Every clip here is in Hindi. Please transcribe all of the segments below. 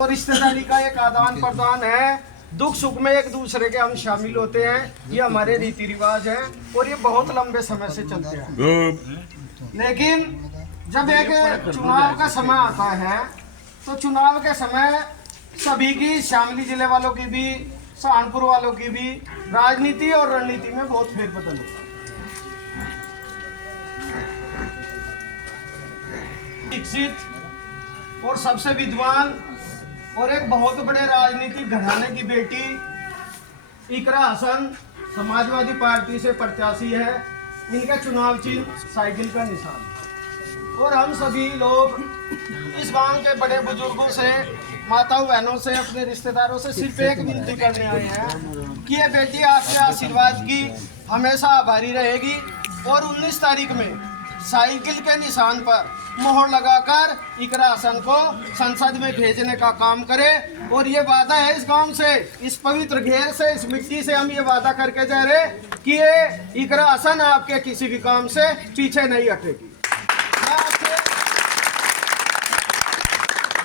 तो रिश्तेदारी का एक आदान प्रदान है। दुख सुख में एक दूसरे के हम शामिल होते हैं। ये हमारे रीति रिवाज है और ये बहुत लंबे समय से चलते हैं। लेकिन जब एक चुनाव का समय आता है तो चुनाव के समय सभी की, शामली जिले वालों की भी, सहारनपुर वालों की भी राजनीति और रणनीति में बहुत फेरबदल होता है। शिक्षित और सबसे विद्वान और एक बहुत बड़े राजनीतिक घराने की बेटी इकरा हसन समाजवादी पार्टी से प्रत्याशी है। इनका चुनाव चिन्ह साइकिल का निशान। और हम सभी लोग इस गांव के बड़े बुजुर्गों से, माताओं बहनों से, अपने रिश्तेदारों से सिर्फ एक विनती करने आए हैं कि ये बेटी आपके आशीर्वाद की हमेशा आभारी रहेगी। और 19 तारीख में साइकिल के निशान पर मोहर लगाकर इकरा हसन को संसद में भेजने का काम करे। और ये वादा है इस गांव से, इस पवित्र घेर से, इस मिट्टी से हम ये वादा करके जा रहे कि ये इकरा हसन आपके किसी भी काम से पीछे नहीं हटेगी।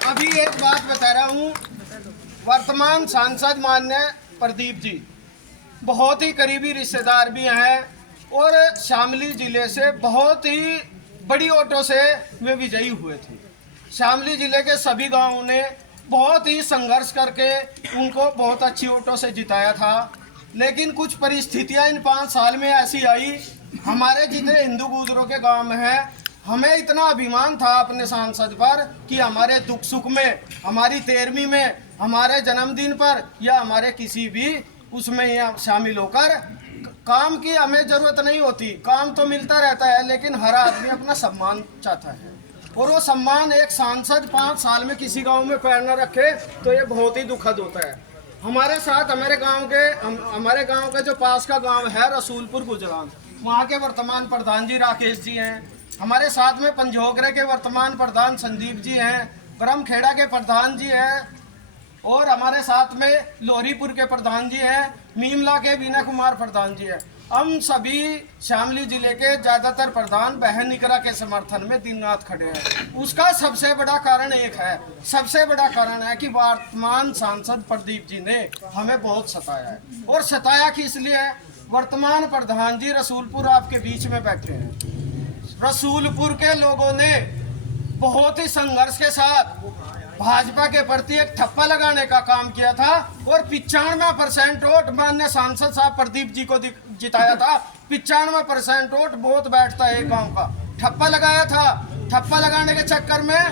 अभी एक बात बता रहा हूँ। वर्तमान सांसद माननीय प्रदीप जी बहुत ही करीबी रिश्तेदार भी हैं और शामली जिले से बहुत ही बड़ी वोटों से वे विजयी हुए थे। शामली जिले के सभी गांवों ने बहुत ही संघर्ष करके उनको बहुत अच्छी वोटों से जिताया था। लेकिन कुछ परिस्थितियां इन 5 साल में ऐसी आई, हमारे जितने हिंदू गुजरों के गांव में है, हमें इतना अभिमान था अपने सांसद पर कि हमारे दुख सुख में, हमारी 13वीं में, हमारे जन्मदिन पर या हमारे किसी भी उसमें शामिल होकर काम की हमें जरूरत नहीं होती। काम तो मिलता रहता है लेकिन हर आदमी अपना सम्मान चाहता है। और वो सम्मान एक सांसद 5 साल में किसी गांव में पैर न रखे तो ये बहुत ही दुखद होता है। हमारे साथ हमारे गांव के जो पास का गांव है रसूलपुर गुजरात, वहाँ के वर्तमान प्रधान जी राकेश जी हैं। हमारे साथ में पंजोगरे के वर्तमान प्रधान संदीप जी हैं। ब्रह्मखेड़ा के प्रधान जी हैं। और हमारे साथ में लोहरीपुर के प्रधान जी हैं। मीमला के बीना कुमार प्रधान जी हैं। हम सभी शामली जिले के ज़्यादातर प्रधान बहन इकरा के समर्थन में दिन रात खड़े हैं। उसका सबसे बड़ा कारण एक है, सबसे बड़ा कारण है कि वर्तमान सांसद प्रदीप जी ने हमें बहुत सताया है। और सताया कि इसलिए वर्तमान प्रधान जी रसूलपुर आपके बीच में बैठे हैं। रसूलपुर के लोगों ने बहुत ही संघर्ष के साथ भाजपा के प्रति एक ठप्पा लगाने का काम किया था और 95% वोट माननीय सांसद साहब प्रदीप जी को जिताया था। 95% वोट बहुत बैठता है एक गांव का। ठप्पा लगाया था। ठप्पा लगाने के चक्कर में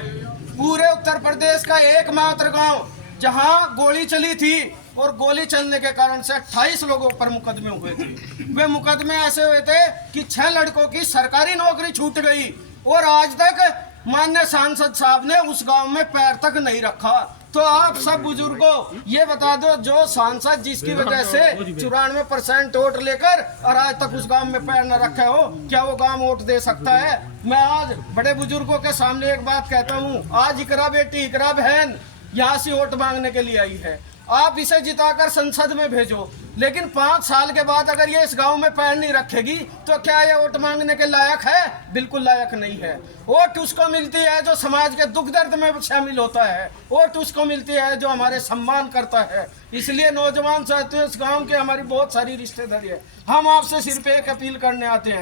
पूरे उत्तर प्रदेश का एकमात्र गांव जहां गोली चली थी और गोली चलने के कारण से 28 लोगों पर मुकदमे हुए थे। वे मुकदमे ऐसे हुए थे कि 6 लड़कों की सरकारी नौकरी छूट गई और आज तक माननीय सांसद साहब ने उस गांव में पैर तक नहीं रखा। तो आप सब बुजुर्गों ये बता दो, जो सांसद जिसकी वजह से 94% वोट लेकर और आज तक उस गांव में पैर न रखे हो, क्या वो गांव वोट दे सकता है? मैं आज बड़े बुजुर्गों के सामने एक बात कहता हूँ। आज इकरा बेटी, इकरा बहन यहाँ से वोट मांगने के लिए आई है। आप इसे जिताकर संसद में भेजो, लेकिन 5 साल के बाद अगर ये इस गांव में पैर नहीं रखेगी तो क्या ये वोट मांगने के लायक है? बिल्कुल लायक नहीं है। वोट उसको मिलती है जो समाज के दुख दर्द में शामिल होता है। वोट उसको मिलती है जो हमारे सम्मान करता है। इसलिए नौजवान साथियों, इस गांव के हमारी बहुत सारी रिश्तेदारी है। हम आपसे सिर्फ एक अपील करने आते हैं।